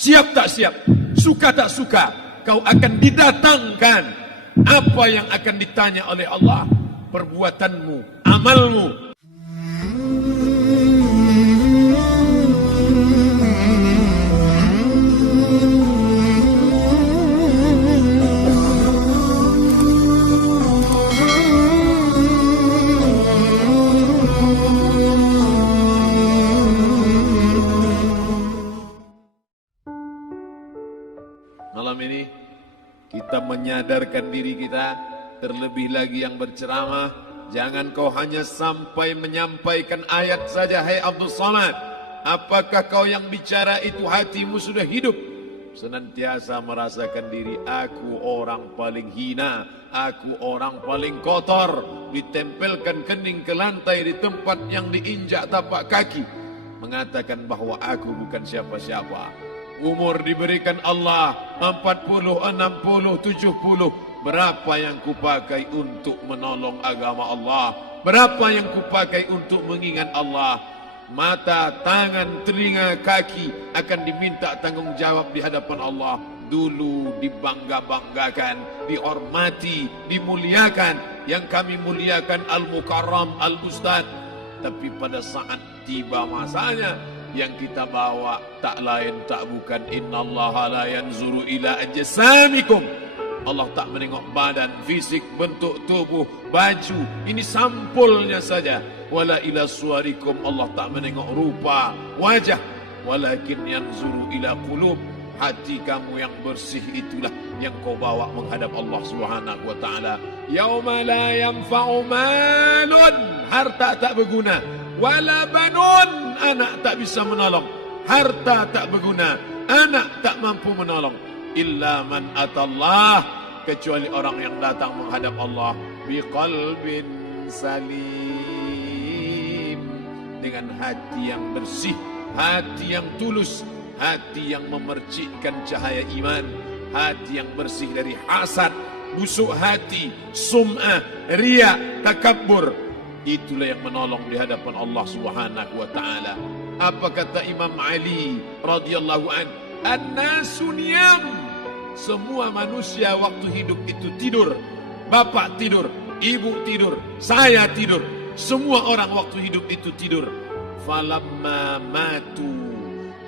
Siap tak siap, suka tak suka, kau akan didatangkan. Apa yang akan ditanya oleh Allah? Perbuatanmu, amalmu. Malam ini kita menyadarkan diri kita, terlebih lagi yang berceramah, jangan kau hanya sampai menyampaikan ayat saja. Hai Abdul Somad, apakah kau yang bicara itu hatimu sudah hidup? Senantiasa merasakan diri, aku orang paling hina, aku orang paling kotor, ditempelkan kening ke lantai di tempat yang diinjak tapak kaki, mengatakan bahwa aku bukan siapa-siapa. Umur diberikan Allah 40, 60, 70. Berapa yang kupakai untuk menolong agama Allah? Berapa yang kupakai untuk mengingat Allah? Mata, tangan, telinga, kaki akan diminta tanggung jawab di hadapan Allah. Dulu dibangga-banggakan, dihormati, dimuliakan. Yang kami muliakan Al-Mukarram, Al-Ustaz. Tapi pada saat tiba masanya, yang kita bawa tak lain tak bukan innallaha la yanzuru ila ajsamikum. Allah tak menengok badan, fisik, bentuk tubuh, baju. Ini sampulnya saja. Wala ila suwarikum. Allah tak menengok rupa, wajah. Walakin yanzuru ila qulub. Hati kamu yang bersih itulah yang kau bawa menghadap Allah Subhanahu wa taala. Yauma la yanfa'u malun, harta tak berguna, wala banun, anak tak bisa menolong, harta tak berguna, anak tak mampu menolong, illa man atallah, kecuali orang yang datang menghadap Allah biqalbin salim, dengan hati yang bersih, hati yang tulus, hati yang memercikkan cahaya iman, hati yang bersih dari hasad, busuk hati, sum'ah, riya, takabbur. Itulah yang menolong di hadapan Allah Subhanahu wa taala. Apa kata Imam Ali radhiyallahu an? An-nasu niyam. Semua manusia waktu hidup itu tidur. Bapak tidur, ibu tidur, saya tidur. Semua orang waktu hidup itu tidur. Falamma matu,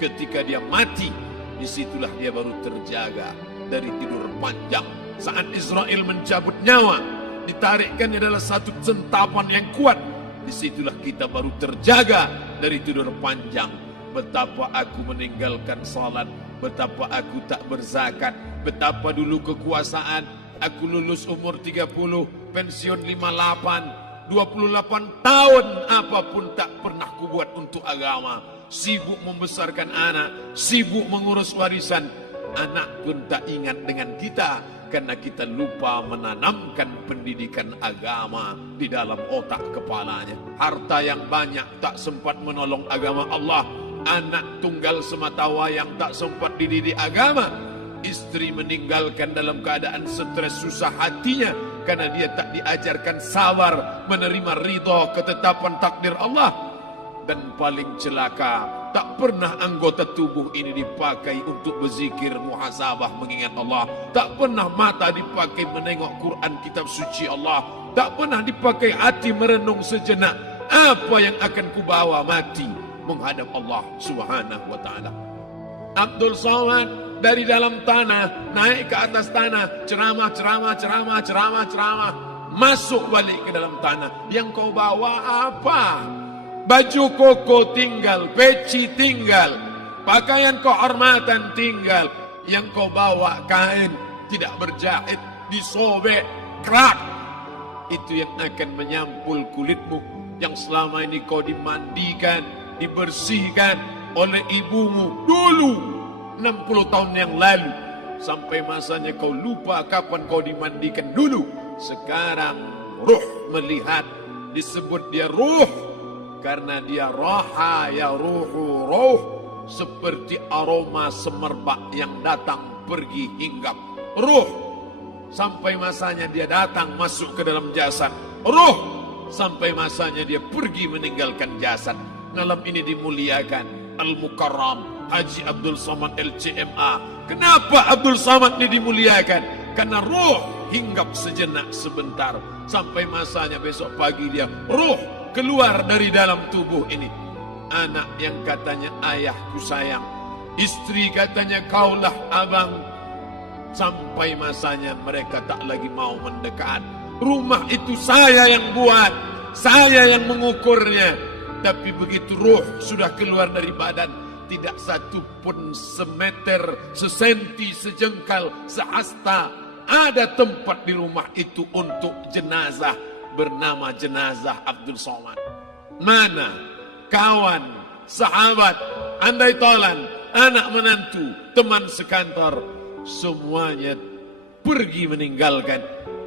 ketika dia mati, disitulah dia baru terjaga dari tidur panjang. Saat Israel mencabut nyawa, ditarikkan adalah satu centapan yang kuat. Disitulah kita baru terjaga dari tidur panjang. Betapa aku meninggalkan salat, betapa aku tak berzakat, betapa dulu kekuasaan. Aku lulus umur 30, pensiun 58, 28 tahun, apapun tak pernah kubuat untuk agama. Sibuk membesarkan anak, sibuk mengurus warisan. Anak pun tak ingat dengan kita, karena kita lupa menanamkan pendidikan agama di dalam otak kepalanya. Harta yang banyak tak sempat menolong agama Allah. Anak tunggal semata wayang tak sempat dididik agama. Istri meninggalkan dalam keadaan stres susah hatinya, karena dia tak diajarkan sabar menerima ridha ketetapan takdir Allah. Dan paling celaka, tak pernah anggota tubuh ini dipakai untuk berzikir, muhasabah, mengingat Allah. Tak pernah mata dipakai menengok Quran, kitab suci Allah. Tak pernah dipakai hati merenung sejenak, apa yang akan kubawa mati menghadap Allah Subhanahu wa taala. Abdul Somad dari dalam tanah naik ke atas tanah, ceramah, masuk balik ke dalam tanah. Yang kau bawa apa? Baju koko tinggal, peci tinggal, pakaian kehormatan tinggal. Yang kau bawa kain tidak berjahit, disobek, kerak. Itu yang akan menyampul kulitmu, yang selama ini kau dimandikan, dibersihkan oleh ibumu dulu 60 tahun yang lalu. Sampai masanya kau lupa kapan kau dimandikan dulu. Sekarang ruh melihat, disebut dia ruh karena dia raha ya ruhu ruh, seperti aroma semerbak yang datang pergi hinggap. Ruh sampai masanya dia datang masuk ke dalam jasad. Ruh sampai masanya dia pergi meninggalkan jasad. Malam ini dimuliakan Al-Mukarram Haji Abdul Somad LCMA. Kenapa Abdul Somad ini dimuliakan? Karena roh hinggap sejenak sebentar, sampai masanya besok pagi dia roh keluar dari dalam tubuh ini. Anak yang katanya ayahku sayang, istri katanya kaulah abang, sampai masanya mereka tak lagi mau mendekat. Rumah itu saya yang buat, saya yang mengukurnya. Tapi begitu roh sudah keluar dari badan, tidak satu pun semeter, sesenti, sejengkal, sehasta ada tempat di rumah itu untuk jenazah bernama jenazah Abdul Somad. Mana kawan, sahabat, andai tolan, anak menantu, teman sekantor, semuanya pergi meninggalkan.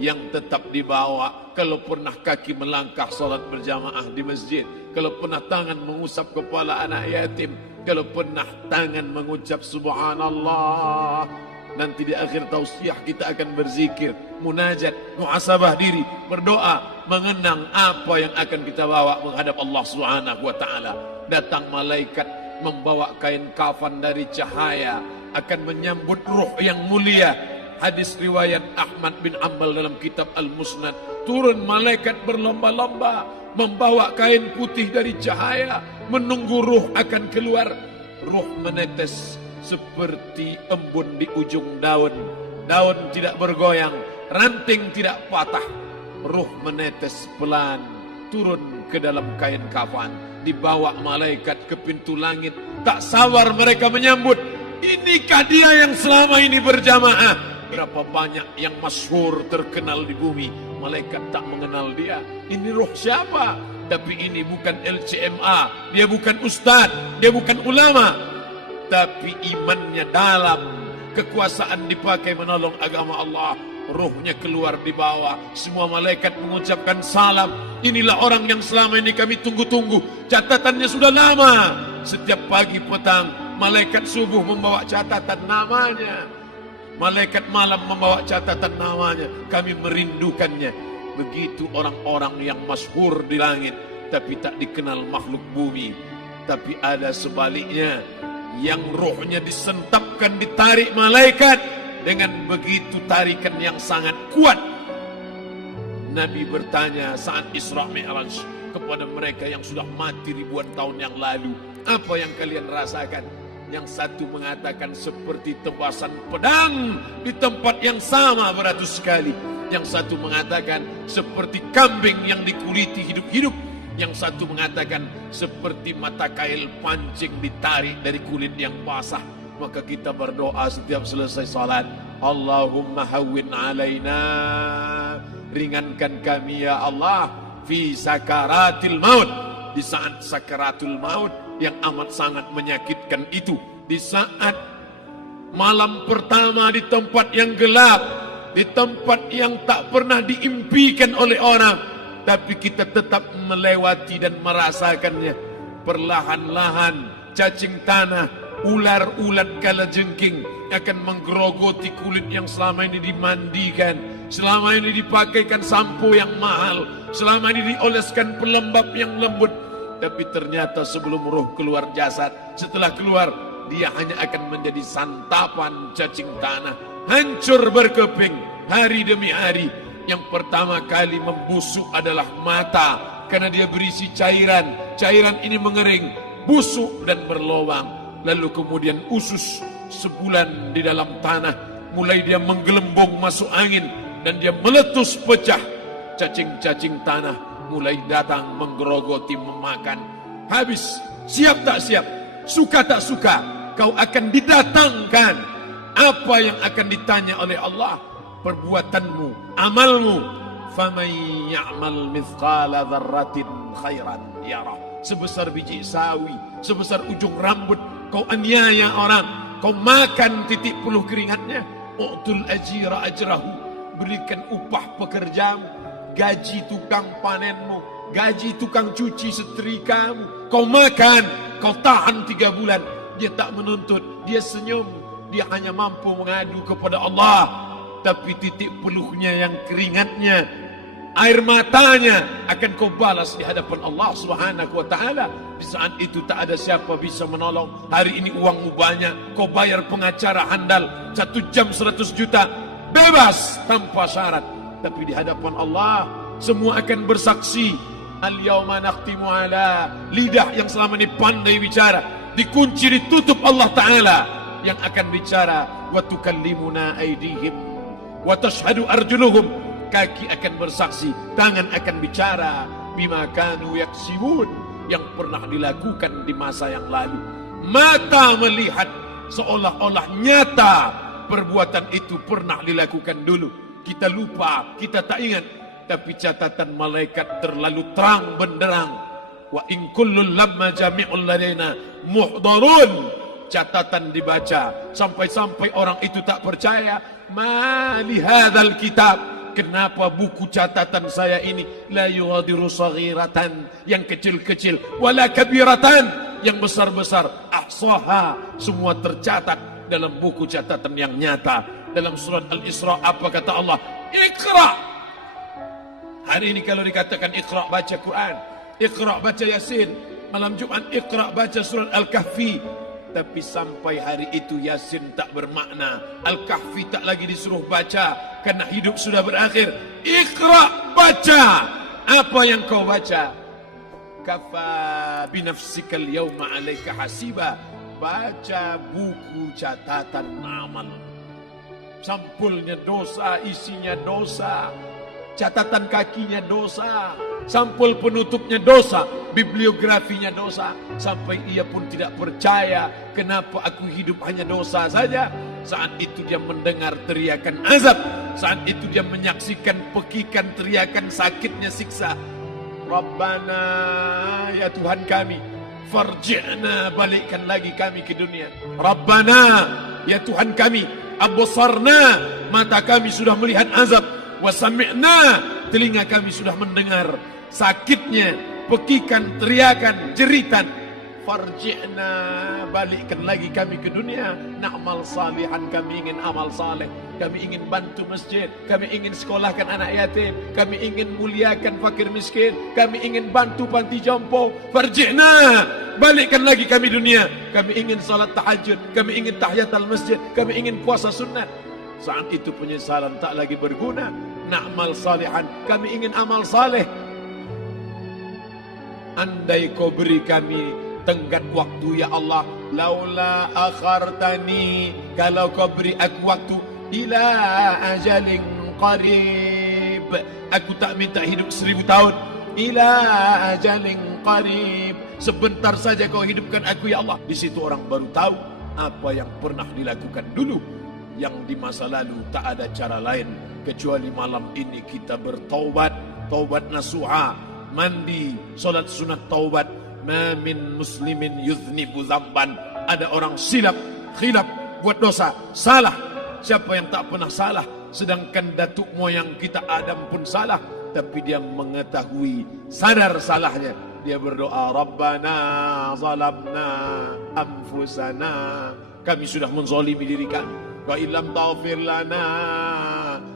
Yang tetap dibawa, kalau pernah kaki melangkah salat berjamaah di masjid, kalau pernah tangan mengusap kepala anak yatim, kalau pernah tangan mengucap subhanallah. Nanti di akhir tausiah kita akan berzikir, munajat, muhasabah diri, berdoa, mengenang apa yang akan kita bawa menghadap Allah Subhanahu wa taala. Datang malaikat membawa kain kafan dari cahaya, akan menyambut ruh yang mulia. Hadis riwayat Ahmad bin Ambal dalam kitab Al-Musnad, turun malaikat berlomba-lomba membawa kain putih dari cahaya, menunggu ruh akan keluar. Ruh menetes seperti embun di ujung daun. Daun tidak bergoyang, ranting tidak patah. Ruh menetes pelan turun ke dalam kain kafan, dibawa malaikat ke pintu langit. Tak sabar mereka menyambut. Inikah dia yang selama ini berjamaah? Berapa banyak yang masyhur terkenal di bumi, malaikat tak mengenal dia. Ini roh siapa? Tapi ini bukan LCMA, dia bukan ustaz, dia bukan ulama, tapi imannya dalam, kekuasaan dipakai menolong agama Allah. Rohnya keluar di bawah, semua malaikat mengucapkan salam. Inilah orang yang selama ini kami tunggu-tunggu, catatannya sudah lama. Setiap pagi petang malaikat subuh membawa catatan namanya, malaikat malam membawa catatan namanya. Kami merindukannya. Begitu orang-orang yang masyhur di langit tapi tak dikenal makhluk bumi. Tapi ada sebaliknya, yang rohnya disentapkan, ditarik malaikat dengan begitu tarikan yang sangat kuat. Nabi bertanya saat Isra Mi'raj kepada mereka yang sudah mati ribuan tahun yang lalu, apa yang kalian rasakan? Yang satu mengatakan seperti tebasan pedang di tempat yang sama beratus kali. Yang satu mengatakan seperti kambing yang dikuliti hidup-hidup. Yang satu mengatakan seperti mata kail pancing ditarik dari kulit yang basah. Maka kita berdoa setiap selesai salat, Allahumma hawwin alaina, ringankan kami ya Allah, fi sakaratil maut, di saat sakaratul maut yang amat sangat menyakitkan itu, di saat malam pertama di tempat yang gelap, di tempat yang tak pernah diimpikan oleh orang, tapi kita tetap melewati dan merasakannya. Perlahan-lahan cacing tanah, ular-ulat kalajengking akan menggerogoti kulit yang selama ini dimandikan, selama ini dipakaikan sampo yang mahal, selama ini dioleskan pelembab yang lembut. Tapi ternyata sebelum roh keluar jasad, setelah keluar, dia hanya akan menjadi santapan cacing tanah, hancur berkeping hari demi hari. Yang pertama kali membusuk adalah mata, karena dia berisi cairan. Cairan ini mengering, busuk dan berlubang. Lalu kemudian usus sebulan di dalam tanah, mulai dia menggelembung masuk angin dan dia meletus pecah. Cacing-cacing tanah mulai datang menggerogoti, memakan. Habis, siap tak siap, suka tak suka, kau akan didatangkan. Apa yang akan ditanya oleh Allah? Perbuatanmu, amalmu. Faman ya'mal mithqala dzarratin khairan yarah. Sebesar biji sawi, sebesar ujung rambut, kau aniaya orang, kau makan titik puluh keringatnya. U'tul ajira ajrahu, berikan upah pekerjamu, gaji tukang panenmu, gaji tukang cuci setrikamu. Kau makan, kau tahan 3 bulan. Dia tak menuntut, dia senyum, dia hanya mampu mengadu kepada Allah. Tapi titik peluhnya yang keringatnya air matanya akan kau balas di hadapan Allah Subhanahu wa taala. Di saat itu tak ada siapa bisa menolong. Hari ini uangmu banyak, kau bayar pengacara handal 1 jam 100 juta, bebas tanpa syarat. Tapi di hadapan Allah semua akan bersaksi. Al-yawma nakhtimu ala, lidah yang selama ini pandai bicara dikunci, ditutup Allah taala yang akan bicara. Wa tukallimuna aydihim wa tashhadu arjuluhum, kaki akan bersaksi, tangan akan bicara. Bima kanu yaksibun, yang pernah dilakukan di masa yang lalu. Mata melihat seolah-olah nyata perbuatan itu pernah dilakukan dulu. Kita lupa, kita tak ingat. Tapi catatan malaikat terlalu terang benderang. Wa in kullun lamma jami'un ladaina muhdharun. Catatan dibaca sampai-sampai orang itu tak percaya. Ma li hadzal kitab, kenapa buku catatan saya ini la yughadiru saghiratan, yang kecil-kecil, wala kabiratan, yang besar-besar, ahsaha, semua tercatat dalam buku catatan yang nyata. Dalam surat Al-Isra apa kata Allah? Iqra. Hari ini kalau dikatakan Iqra, baca Quran, Iqra, baca Yasin. Malam Jumat Iqra, baca surat Al-Kahfi. Tapi sampai hari itu Yasin tak bermakna, Al-Kahfi tak lagi disuruh baca karena hidup sudah berakhir. Iqra, baca. Apa yang kau baca? Kafa binafsikal yawma alaika hasiba. Baca buku catatan amal. Sampulnya dosa, isinya dosa. Catatan kakinya dosa, sampul penutupnya dosa, bibliografinya dosa. Sampai ia pun tidak percaya, kenapa aku hidup hanya dosa saja. Saat itu dia mendengar teriakan azab, saat itu dia menyaksikan pekikan teriakan sakitnya siksa. Rabbana, ya Tuhan kami, farji'na, balikkan lagi kami ke dunia. Rabbana, ya Tuhan kami, absarna, mata kami sudah melihat azab. Wasami'na, telinga kami sudah mendengar sakitnya, pekikan, teriakan, jeritan. Farji'na, balikkan lagi kami ke dunia. Na'mal salihan, kami ingin amal saleh. Kami ingin bantu masjid, kami ingin sekolahkan anak yatim, kami ingin muliakan fakir miskin, kami ingin bantu panti jompo. Farji'na, balikkan lagi kami dunia. Kami ingin salat tahajud, kami ingin tahiyatul masjid, kami ingin puasa sunnah. Saat itu penyesalan tak lagi berguna. Na'mal salihan, kami ingin amal saleh. Andai kau beri kami tenggat waktu ya Allah, laula akhartani, kalau kau beri aku waktu, ila ajalin qarib, aku tak minta hidup 1000 tahun. Ila ajalin qarib, sebentar saja kau hidupkan aku ya Allah. Di situ orang baru tahu apa yang pernah dilakukan dulu, yang di masa lalu. Tak ada cara lain kecuali malam ini kita bertaubat, taubat nasuha, mandi, solat sunat taubat. Ma min muslimin yuznibu zamban, ada orang silap, khilaf, buat dosa, salah. Siapa yang tak pernah salah? Sedangkan datuk moyang kita Adam pun salah, tapi dia mengetahui, sadar salahnya. Dia berdoa, Rabbana zalamna anfusana, kami sudah menzalimi diri kami. Wa illam taghfir lana,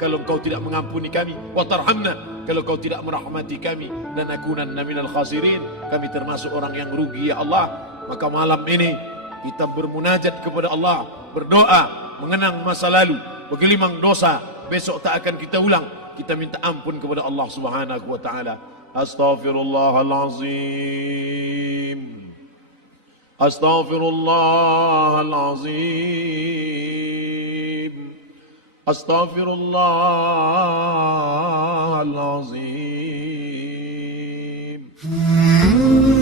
kalau kau tidak mengampuni kami, wa tarhamna, kalau kau tidak merahmati kami, lanakunanna minal khasirin, kami termasuk orang yang rugi ya Allah. Maka malam ini kita bermunajat kepada Allah, berdoa, mengenang masa lalu, bergelimang dosa, besok tak akan kita ulang. Kita minta ampun kepada Allah Subhanahu wa taala. Astaghfirullahalazim, astaghfirullahalazim, astaghfirullahalazim.